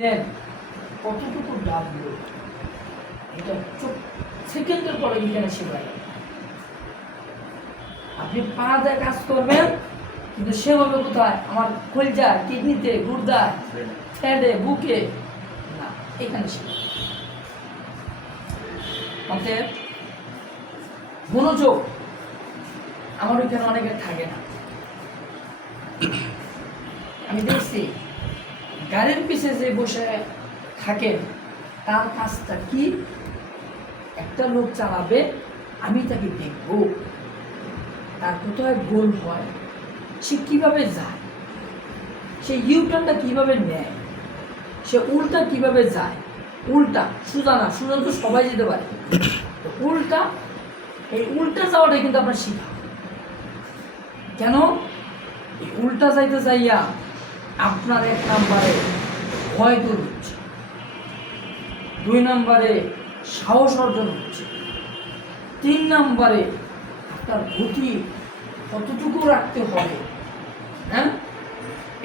দেন কতটুকু ডাবলো এটা সেকেন্ডের পরে এখানে শেখায়। আপনি পা দিয়ে কাজ করবেন কিন্তু সেভাবে কোথায় আমার কলজা কিডনিতে গুর্দা ফ্যাটে বুকে না, এখানে শেখায়। অতএব মনোযোগ আমার ওইখানে অনেকে থাকে না। আমি দেখছি গাড়ির পিছে যে বসে থাকেন তার কাজটা কি, একটা লোক চালাবে আমি তাকে দেখব, তার কোথায় গোল হয়, সে কিভাবে যায়, সে ইউটার্নটা কিভাবে নেয়, সে উল্টা কিভাবে যায়। উল্টা সোজা না, সোজা তো সবাই যেতে পারে, উল্টা এই উল্টা যাওয়াটাই কিন্তু আপনার শিখা। কেন এই উল্টা যাইতে যাইয়া আপনার এক নাম্বারে ভয় দূর হচ্ছে, 2 নম্বরে সাহস অর্জন হচ্ছে, 3 নম্বরে আপনার গতি কতটুকু রাখতে হবে, হ্যাঁ,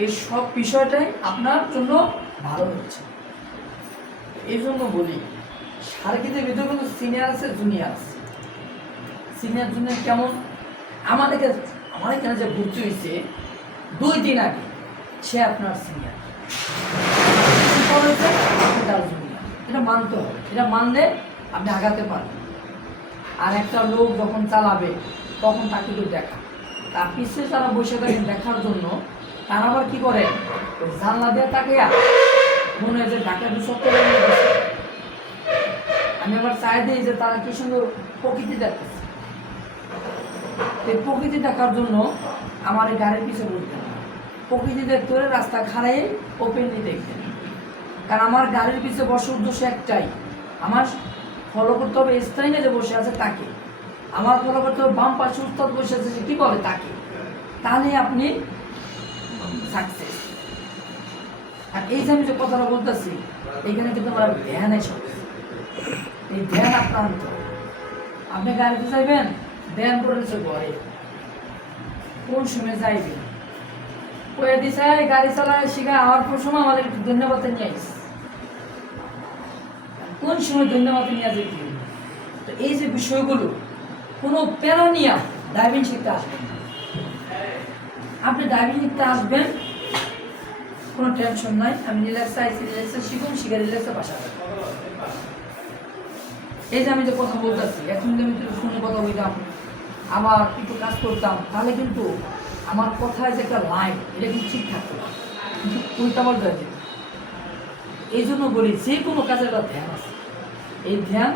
এই সব বিষয়টাই আপনার জন্য ভালো হচ্ছে। এই জন্য বলি সার্কিটের ভিতরে কিন্তু সিনিয়র আছে জুনিয়র আছে। সিনিয়র জুনিয়র কেমন, আমার এখানে যে ভর্তি হয়েছে 2 দিন আগে সে আপনার সিনিয়র, তার জুনিয়র, এটা মানতে হবে। এটা মানলে আপনি আগাতে পারবেন। আর একটা লোক যখন চালাবে তখন তাকে একটু দেখা, তার পিছিয়ে যারা বসে থাকেন দেখার জন্য, তারা আবার কি করে জানলা দিয়ে তাকে মনে হয় যে ঢাকা সত্তর। আমি আবার চাই দিই যে তারা কি সুন্দর প্রকৃতি দেখতেছে, এই প্রকৃতি দেখার জন্য আমার এই গাড়ির পিছিয়ে বলতেন, প্রকৃতি দেখতে হলে রাস্তা খাড়াই ওপেনলি দেখতেন। কারণ আমার গাড়ির পিছিয়ে বসার উদ্দেশ্য একটাই, আমার ফলো করতে হবে স্থায়ী যে বসে আছে তাকে, আমার ফলো করতে হবে বাম পাশে উস্তাদ বসে আছে সে কী বলে তাকে, তাহলে আপনি সাকসেস। আর এই যে আমি যে কথাটা বলতেছি এখানে কিন্তু আমার ধ্যান এসে, এই ধ্যান আপনার আনতে হবে। আপনি গাড়িতে যাইবেন, ধ্যান করেছে ঘরে কোন সময় যাইবেন, ওই দিশা গাড়ি চালায় শিখা আমার কোন সময় আমাদের একটু ধন্যবাদ নিয়ে আইস, কোন সময় ধন্যবাদ নিয়ে যেতে। তো এই যে বিষয়গুলো কোনো প্যারা নিয়ে ড্রাইভিং শিখতে আসবেন, আপনি ড্রাইভিং শিখতে আসবেন কোনো টেনশন নাই, আমি রিল্যাক্সে আইসি, রিল্যাক্সে শিখুন, শিখে রিল্যাক্সে বাসা। এই যে আমি যে কথা বলতেছি এখন যদি আমি একটু শুনে কথা বলতাম আবার একটু কাজ করতাম, তাহলে কিন্তু আমার কথায় যে একটা লাইন এটা কিন্তু ঠিক থাকতো না, কিন্তু উল্টা পাল্টা যেত। এই জন্য বলি যে কোনো কাজের একটা ধ্যান আছে, এই ধ্যান